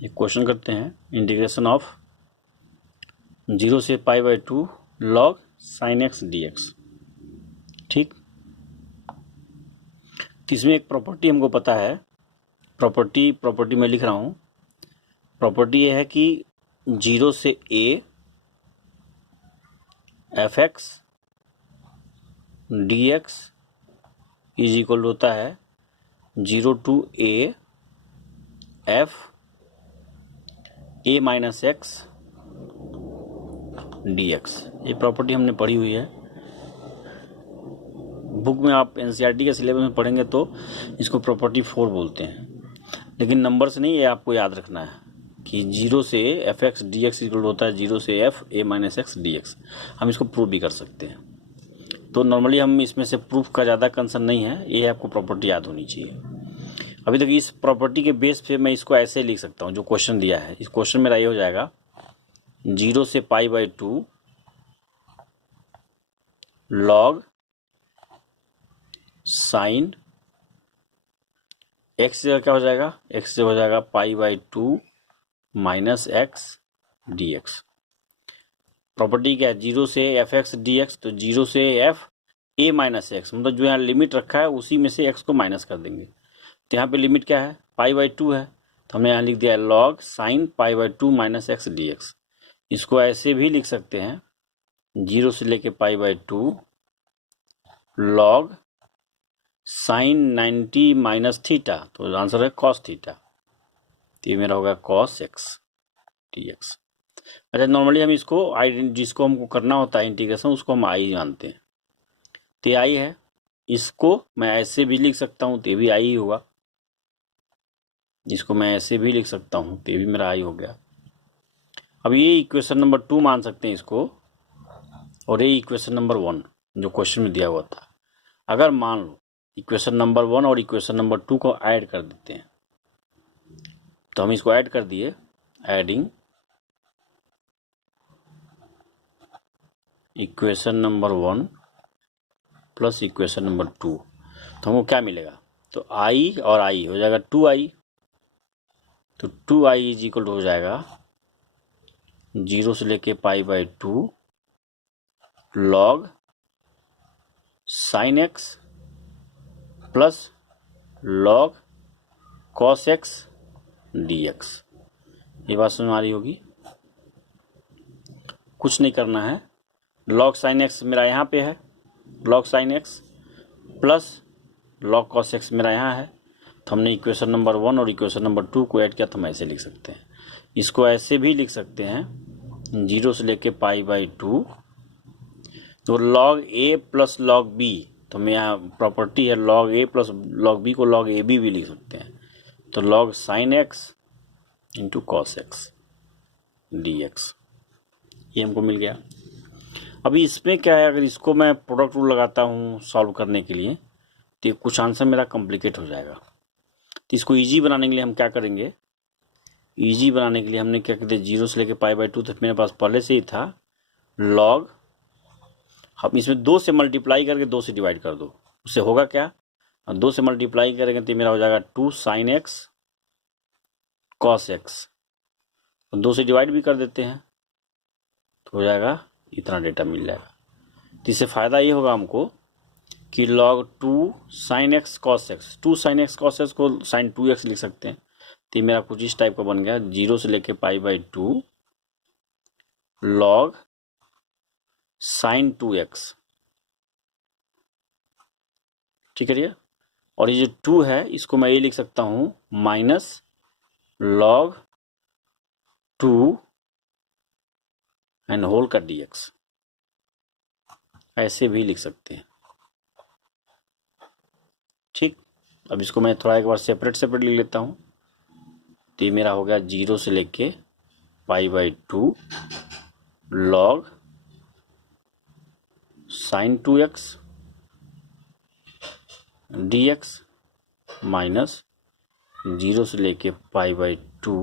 एक क्वेश्चन करते हैं, इंटीग्रेशन ऑफ 0 से π/2 log sin x dx। ठीक, तो इसमें एक प्रॉपर्टी हमको पता है। प्रॉपर्टी में लिख रहा हूँ। प्रॉपर्टी ये है कि 0 से a fx dx is equal होता है 0 to a f a minus x dx। ये प्रॉपर्टी हमने पढ़ी हुई है बुक में। आप एनसीईआरटी के सिलेबस में पढ़ेंगे तो इसको प्रॉपर्टी 4 बोलते हैं, लेकिन नंबर से नहीं, ये आपको याद रखना है कि 0 से F x D x equal होता है 0 से F A minus X D x. हम इसको प्रूव भी कर सकते हैं। तो नॉर्मली हम इसमें से प्रूफ का ज़्यादा कंसर्न नहीं है, ये आपको प्रॉपर्टी याद होनी चाहिए। अभी तक इस प्रॉपर्टी के बेस पे मैं इसको ऐसे लिख सकता हूँ। जो क्वेश्चन दिया है, इस क्वेश्चन मेरा ये हो जाएगा 0 से π/2 log साइन एक्स जगह क्या हो जाएगा, एक्स से हो जाएगा π/2 minus X D X. Property क्या है, 0 से एफ एक्स डी एक्स, तो 0 से एफ ए माइनस एक्स, मतलब जो यहाँ लिमिट रखा है उसी में से एक्स को माइनस कर देंगे। तो यहाँ पे लिमिट क्या है, π/2 है, तो हमने यहाँ लिख दिया log sine π/2 minus X D X. इसको ऐसे भी लिख सकते हैं 0 से लेके π/2 log साइन 90 माइनस थीटा, तो आंसर है कॉस थीटा। तो ये मेरा होगा कॉस एक्स डी एक्स। अच्छा, नॉर्मली हम इसको जिसको हमको करना होता है इंटीग्रेशन, उसको हम आई मानते हैं। तो आई है, इसको मैं ऐसे भी लिख सकता हूँ, तो ये भी आई ही होगा। इसको मैं ऐसे भी लिख सकता हूँ, तो ये भी मेरा आई हो गया। अब ये इक्वेशन नंबर 2 मान सकते हैं इसको, और ये इक्वेशन नंबर 1 जो क्वेश्चन में दिया हुआ था। अगर मान लो इक्वेशन नंबर 1 और इक्वेशन नंबर 2 को ऐड कर देते हैं, तो हम इसको ऐड कर दिए, adding equation number 1 plus equation number 2, तो हमको क्या मिलेगा, तो आई और आई हो जाएगा 2i। तो 2i इज इक्वल हो जाएगा 0 से लेके π/2 log sine x plus log cos x dx। ये बात समझ आ रही होगी। कुछ नहीं करना है, log साइन एक्स मेरा यहाँ पे है, log sine x plus log cos x मेरा यहाँ है। तो हमने इक्वेशन नंबर 1 और इक्वेशन नंबर 2 को ऐड किया, तो हम ऐसे लिख सकते हैं। इसको ऐसे भी लिख सकते हैं 0 से लेके π/2 तो log a plus log b, तो मैं यहाँ प्रॉपर्टी है log a plus log b को log ab भी लिख सकते हैं। तो log sine x into cos x dx, ये हमको मिल गया। अभी इसमें क्या है, अगर इसको मैं प्रोडक्ट रूल लगाता हूँ सॉल्व करने के लिए, तो कुछ आंसर मेरा कॉम्प्लिकेट हो जाएगा। तो इसको इजी बनाने के लिए हम क्या करेंगे, इजी बनाने के लिए हमने क्या कहते हैं 0 से लेके π/2 तक मेरे पास पहले से ही था log, हम इसमें 2 से मल्टीप्लाई करके 2 से डिवाइड कर दो, उससे होगा क्या, 2 से मल्टीप्लाई करेंगे तो मेरा हो जाएगा 2 साइन एक्स कॉस एक्स, 2 से डिवाइड भी कर देते हैं तो हो जाएगा इतना डेटा मिल जाएगा। तो इससे फ़ायदा ये होगा हमको कि log 2 sine x cos x, 2 sine x cos x को साइन 2x लिख सकते हैं। तो मेरा कुछ इस टाइप का बन गया 0 से लेके π/2 log साइन 2x। ठीक है, और ये जो 2 है इसको मैं ये लिख सकता हूँ माइनस log 2 एंड होल का dx, ऐसे भी लिख सकते हैं। ठीक, अब इसको मैं थोड़ा एक बार सेपरेट लिख लेता हूँ। तो ये मेरा हो गया 0 से लेके π/2 log sign 2x dx minus 0 से लेके π/2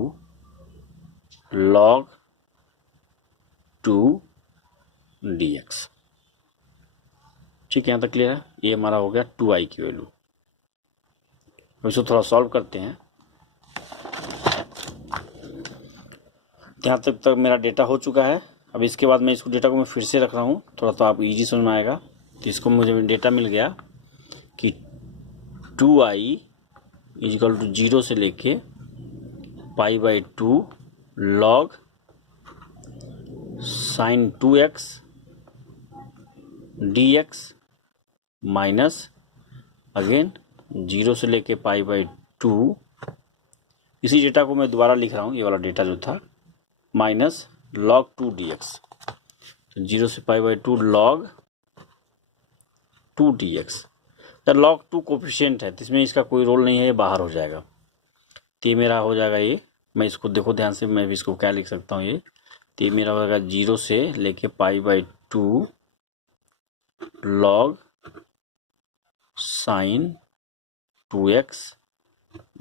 log 2 dx। ठीक है, यहाँ तक क्लियर है। ये हमारा हो गया 2i की वैल्यू। इसको थोड़ा सॉल्व करते हैं। यहाँ तक मेरा डेटा हो चुका है। अब इसके बाद मैं इसको डेटा को मैं फिर से रख रहा हूँ, थोड़ा तो आपको ईजी समझ में आएगा। तो इसको मुझे डेटा मिल गया कि 2i इजिकल टू 0 से लेके π/2 log sin 2x dx minus again 0 से लेके π/2, इसी डेटा को मैं दोबारा लिख रहा हूँ, ये वाला डेटा जो था, माइनस log 2 dx। तो 0 से π/2 log 2 dx। तो log 2 कोफिशिएंट है, तो इसमें इसका कोई रोल नहीं है, ये बाहर हो जाएगा। तो ये मेरा हो जाएगा, ये मैं इसको देखो ध्यान से, मैं भी इसको क्या लिख सकता हूँ, ये तो ये मेरा हो जाएगा 0 से लेके π/2 log sin 2x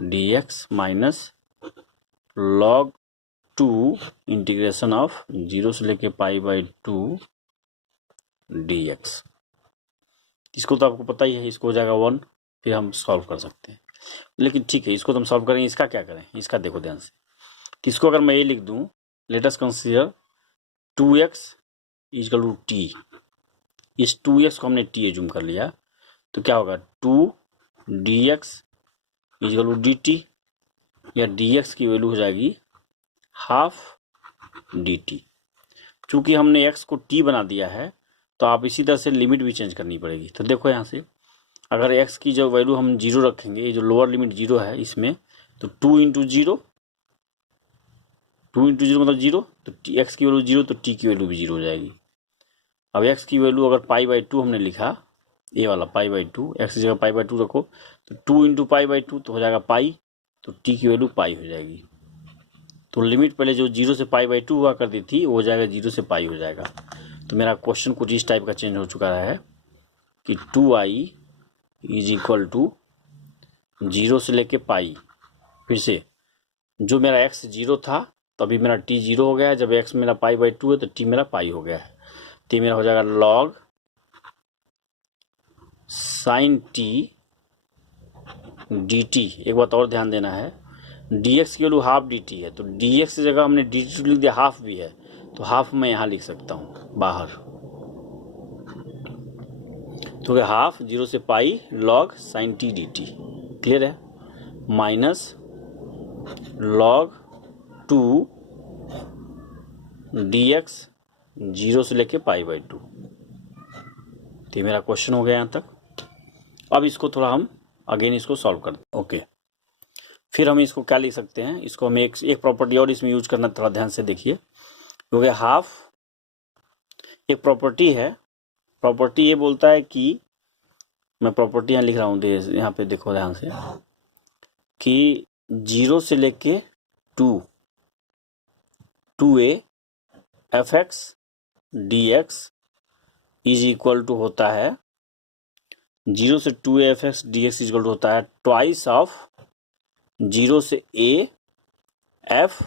dx minus log 2 integration of 0 से लेके π/2 dx। इसको तो आपको पता ही है, इसको हो जाएगा 1, फिर हम सॉल्व कर सकते हैं। लेकिन ठीक है, इसको तो हम सॉल्व करेंगे, इसका क्या करें, इसका देखो ध्यान से। तो इसको अगर मैं ये लिख दूं, let us consider 2x equal to t, इस 2x को हमने t एज्यूम कर लिया, तो क्या होगा 2 dx इक्वल टू dt, या dx की वैल्यू हो जाएगी हाफ dt। चूंकि हमने x को t बना दिया है, तो आप इसी तरह से लिमिट भी चेंज करनी पड़ेगी। तो देखो यहाँ से, अगर x की जो वैल्यू हम 0 रखेंगे, ये जो लोअर लिमिट 0 है इसमें, तो 2 इंटू 0 मतलब 0, तो x की वैल्यू 0, तो t की वैल्यू भी 0 हो जाएगी। अब x की वैल्यू अगर π/2 हमने लिखा, ये वाला π/2, x की जगह π/2 रखो, तो 2 इंटू π/2 तो हो जाएगा पाई, तो t की वैल्यू पाई हो जाएगी। तो लिमिट पहले जो 0 से π/2 हुआ करती थी, वो हो जाएगा 0 से पाई हो जाएगा। तो मेरा क्वेश्चन कुछ इस टाइप का चेंज हो चुका है कि 2i इज इक्वल टू 0 से लेके पाई, फिर से जो मेरा x 0 था, तो अभी मेरा t 0 हो गया है। जब x मेरा π/2 है, तो t मेरा पाई हो गया है। तो मेरा हो जाएगा log sin t dt। एक बात और ध्यान देना है, dx की वैल्यू हाफ dt है, तो dx की जगह हमने dt लिख दिया, हाफ भी है, तो हाफ मैं यहाँ लिख सकता हूँ बाहर। तो हाफ 0 से पाई log sin t dt, clear है, माइनस log 2 dx 0 से लेके π/2। तो ये मेरा क्वेश्चन हो गया यहाँ तक। अब इसको थोड़ा हम अगेन इसको सॉल्व कर दें। ओके, फिर हम इसको क्या लिख सकते हैं, इसको हमें एक प्रॉपर्टी और इसमें यूज करना, थोड़ा ध्यान से देखिए। क्योंकि हाफ एक प्रॉपर्टी है, प्रॉपर्टी ये बोलता है कि, मैं प्रॉपर्टी यहाँ लिख रहा हूँ, यहाँ पे देखो ध्यान से, कि 0 से लेके 2a fx dx is equal to होता है 0 से 2a fx dx is equal to होता है ट्वाइस ऑफ 0 से a f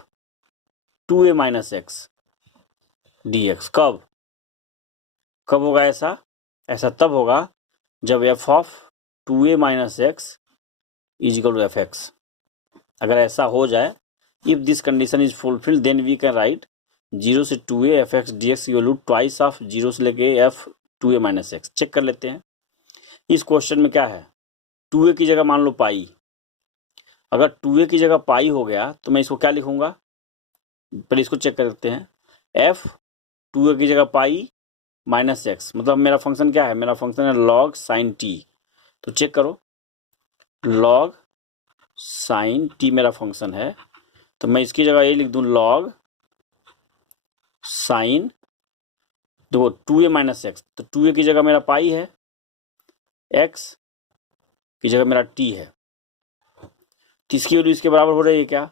2a minus x dx। कब होगा ऐसा? ऐसा तब होगा जब f of 2a minus x is equal to F x. अगर ऐसा हो जाए, if this condition is fulfilled, then we can write 0 से 2a f x D x की वैल्यू ट्वाइस ऑफ 0 से लेके f 2a minus x. Check कर लेते हैं इस क्वेश्चन में क्या है। 2a की जगह मान लो पाई, अगर 2a की जगह पाई हो गया तो मैं इसको क्या लिखूंगा, पहले इसको चेक करते हैं। f 2a की जगह पाई माइनस एक्स, मतलब मेरा फंक्शन क्या है, मेरा फंक्शन है log sin t। तो चेक करो, log sin t मेरा फंक्शन है, तो मैं इसकी जगह ये लिख दूं log sin, देखो 2a माइनस एक्स, तो 2a की जगह मेरा पाई है, x की जगह मेरा t है, तो इसकी वैल्यू इसके बराबर हो रही है क्या,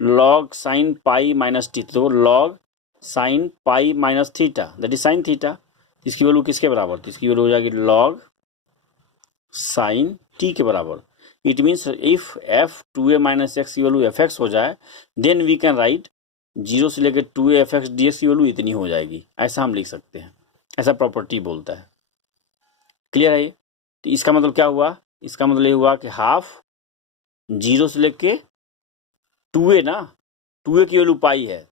log sin पाई माइनस टी। तो log sin pi minus theta that is sin theta, इसकी वैल्यू किसके बराबर, तो इसकी वैल्यू हो जाएगी log sin t के बराबर। It means if f 2a minus X की वैल्यू एफ एक्स हो जाए, देन वी कैन राइट 0 से लेकर 2a f x D x की वैल्यू इतनी हो जाएगी, ऐसा हम लिख सकते हैं, ऐसा प्रॉपर्टी बोलता है। क्लियर है ये? तो इसका मतलब क्या हुआ, इसका मतलब ये हुआ कि हाफ 0 से लेके 2a ना, 2a की वैल्यू पाई है,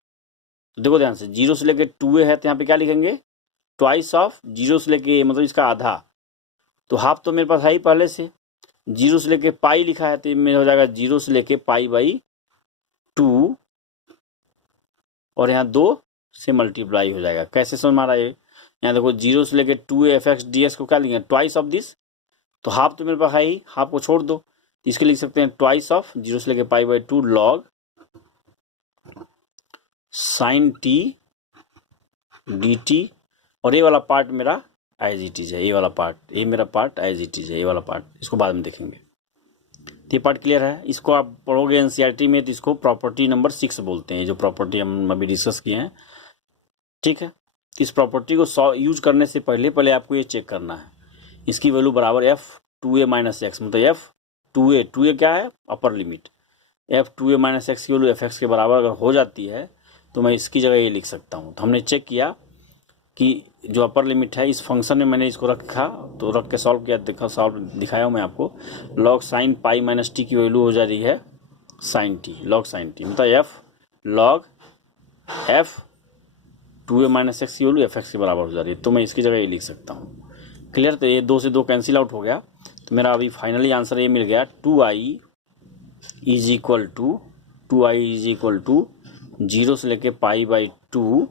तो देखो ध्यान से, 0 से लेके 2a है तो यहाँ पे क्या लिखेंगे, ट्वाइस ऑफ 0 से लेके a, मतलब इसका आधा। तो हाफ तो मेरे पास है ही पहले से, 0 से लेके पाई लिखा है तो ये मेरा हो जाएगा 0 से लेके पाई बाई 2, और यहाँ 2 से मल्टीप्लाई हो जाएगा। कैसे समझ में आ रहा है ये? यहाँ देखो 0 से लेके 2a fx ds को क्या लिखेंगे, ट्वाइस ऑफ दिस। तो हाफ तो मेरे पास है ही, हाफ को छोड़ दो, इसके लिख सकते हैं ट्वाइस ऑफ 0 से लेके पाई by 2 log sine T D T, और ये वाला पार्ट मेरा एज इट इज है, ये वाला पार्ट, ये मेरा पार्ट एज इट इज है, ये वाला पार्ट इसको बाद में देखेंगे। तो ये पार्ट क्लियर है। इसको आप पढ़ोगे एनसीईआरटी में तो इसको प्रॉपर्टी नंबर 6 बोलते हैं, जो प्रॉपर्टी हम अभी डिस्कस किए हैं। ठीक है, इस प्रॉपर्टी को यूज करने से पहले आपको ये चेक करना है, इसकी वैल्यू बराबर f2a माइनस एक्स, मतलब f2a क्या है, upper limit, f2a minus X की वैल्यू fx के बराबर अगर हो जाती है तो मैं इसकी जगह ये लिख सकता हूँ। तो हमने चेक किया कि जो अपर लिमिट है इस फंक्शन में मैंने इसको रखा, तो रख के सॉल्व किया, दिखाया हूँ मैं आपको। Log sine pi minus T की वैल्यू हो जा रही है sine T, log sine T, मतलब F log f2a minus X की वैल्यू fx के बराबर हो जा रही है, तो मैं इसकी जगह ये लिख सकता हूँ। क्लियर? तो ये 2 से 2 कैंसिल आउट हो गया, तो मेरा अभी फाइनली आंसर ये मिल गया, 2i इज इक्वल टू 0 से लेके पाई by 2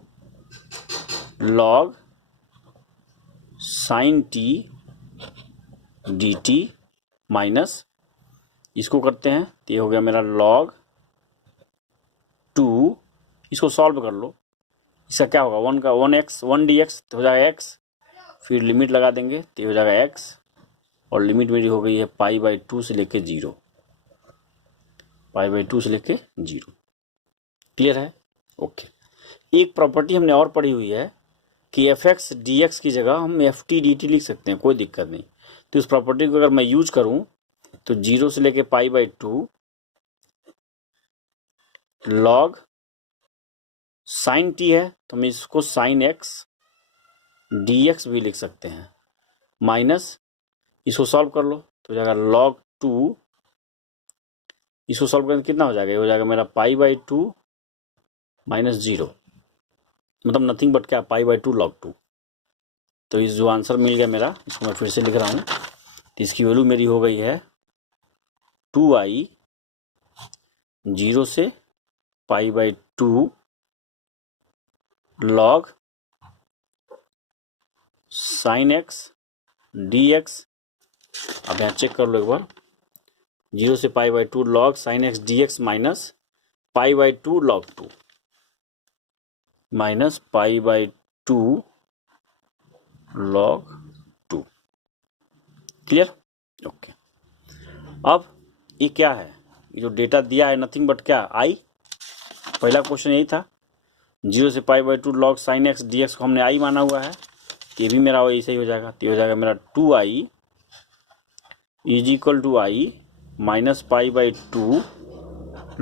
log sine T D T minus, इसको करते हैं तो ये हो गया मेरा log 2, इसको सॉल्व कर लो, इसका क्या होगा, 1 का 1 dx तो हो जाएगा x, फिर लिमिट लगा देंगे तो ये हो जाएगा x, और लिमिट मेरी हो गई है पाई बाई 2 से लेके 0, पाई बाई 2 से लेके 0। क्लियर है? ओके। एक प्रॉपर्टी हमने और पढ़ी हुई है कि fx dx की जगह हम ft dt लिख सकते हैं, कोई दिक्कत नहीं। तो इस प्रॉपर्टी को अगर मैं यूज करूं तो 0 से लेके पाई बाई 2 लॉग साइन t है तो हम इसको साइन x dx भी लिख सकते हैं, माइनस इसको सॉल्व कर लो तो हो जाएगा log 2, इसको सॉल्व करने कितना हो जाएगा, ये हो जाएगा मेरा पाई बाई 2 माइनस 0, मतलब नथिंग बट क्या, पाई बाई 2 log 2। तो इस जो आंसर मिल गया मेरा, इसको मैं फिर से लिख रहा हूँ, तो इसकी वैल्यू मेरी हो गई है 2i 0 से पाई by 2 log sine x D x. अब यहाँ चेक कर लो एक बार, 0 से पाई by 2 log sine x D x minus pi by 2 log 2 minus pi by 2 log 2। Clear? Okay. अब ये क्या है, ये जो डेटा दिया है नथिंग बट क्या, आई। पहला क्वेश्चन यही था, 0 से पाई by 2 log sine x D x को हमने आई माना हुआ है, ये भी मेरा ऐसे ही हो जाएगा, तो हो जाएगा मेरा 2i is equal to I minus pi by 2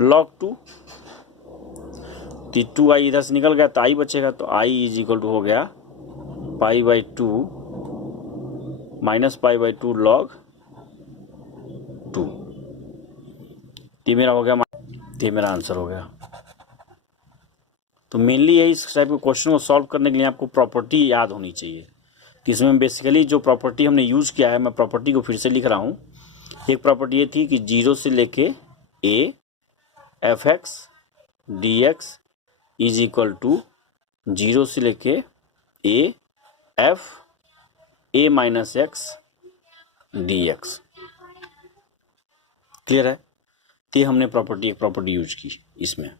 log 2। तो 2i इधर से निकल गया तो आई बचेगा, तो i इज इक्वल टू हो गया पाई by 2 minus pi by 2 log 2। ये मेरा हो गया, ये मेरा आंसर हो गया। तो मेनली यही इस टाइप के क्वेश्चन को सॉल्व करने के लिए आपको प्रॉपर्टी याद होनी चाहिए। तो इसमें बेसिकली जो प्रॉपर्टी हमने यूज़ किया है, मैं प्रॉपर्टी को फिर से लिख रहा हूँ। एक प्रॉपर्टी ये थी कि 0 से लेके a fx dx is equal to 0 से लेके a f a minus x dx। Clear है? तो हमने एक प्रॉपर्टी यूज की इसमें,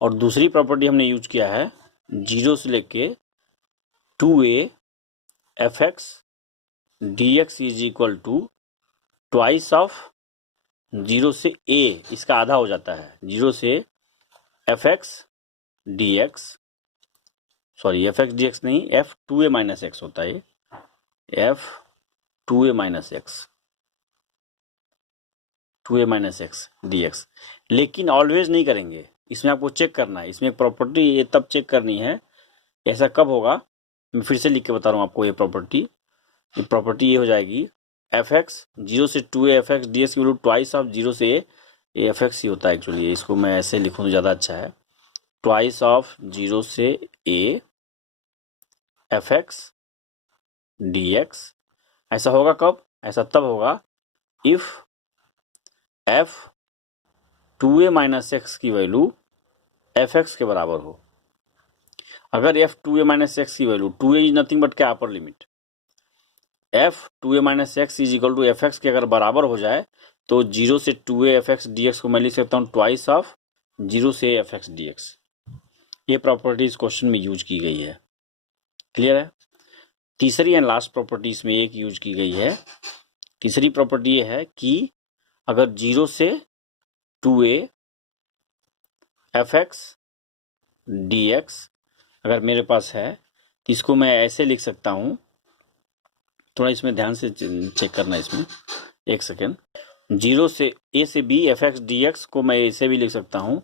और दूसरी प्रॉपर्टी हमने यूज किया है 0 से लेके 2a fx dx is equal to twice of 0 से a, इसका आधा हो जाता है, 0 से fx dx, sorry fx dx नहीं, f2a माइनस एक्स होता है, f2a minus x, 2a minus x dx। लेकिन ऑलवेज नहीं करेंगे, इसमें आपको चेक करना है, इसमें प्रॉपर्टी ये तब चेक करनी है, ऐसा कब होगा, मैं फिर से लिख के बता रहा हूँ आपको। ये प्रॉपर्टी ये हो जाएगी, fx 0 से 2a fx dx की वैल्यू ट्वाइस ऑफ 0 से a fx ही होता है एक्चुअली, इसको मैं ऐसे लिखूँ तो ज़्यादा अच्छा है। ट्वाइस ऑफ 0 से a F x D X. ऐसा होगा कब? ऐसा तब होगा if f 2a minus X की वैल्यू एफ एक्स के बराबर हो। अगर f 2a माइनस एक्स की value 2a is nothing but क्या upper limit f 2a minus x is equal to F X के अगर बराबर हो जाए तो 0 से 2a f x D x को मैं लिख सकता हूँ ट्वाइस ऑफ 0 से एफ एक्स डी एक्स। ये प्रॉपर्टीज क्वेश्चन में यूज की गई है। क्लियर है? तीसरी एंड लास्ट प्रॉपर्टीज में एक यूज की गई है। तीसरी प्रॉपर्टी ये है कि अगर 0 से 2a f x D x अगर मेरे पास है तो इसको मैं ऐसे लिख सकता हूँ। थोड़ा इसमें ध्यान से चेक करना, इसमें एक सेकेंड। 0 से a से b F x D x को मैं ऐसे भी लिख सकता हूँ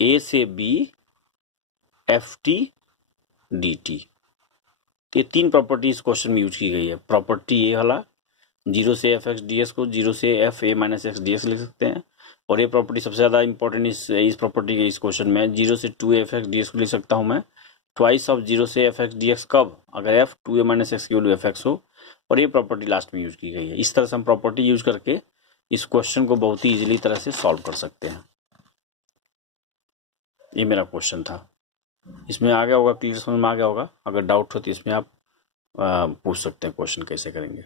a से b F T D T. ये तीन प्रॉपर्टीज क्वेश्चन में यूज की गई है। प्रॉपर्टी ये वाला 0 से एफ एक्स डी एक्स को 0 से F A minus X D x लिख सकते हैं। और ये प्रॉपर्टी सबसे ज़्यादा इंपॉर्टेंट इस प्रॉपर्टी के इस क्वेश्चन में 0 से 2 एफ एक्स डी एक्स को लिख सकता हूँ मैं ट्वाइस ऑफ 0 से एफ एक्स डी एक्स कब? अगर एफ 2a माइनस एक्स की वैल्यू एफ एक्स हो। और ये प्रॉपर्टी लास्ट में यूज की गई है। इस तरह से हम प्रॉपर्टी यूज करके इस क्वेश्चन को बहुत ही इजीली तरह से सॉल्व कर सकते हैं। ये मेरा क्वेश्चन था। इसमें आ गया होगा, क्लियर समझ में आ गया होगा। अगर डाउट हो तो इसमें आप पूछ सकते हैं क्वेश्चन कैसे करेंगे।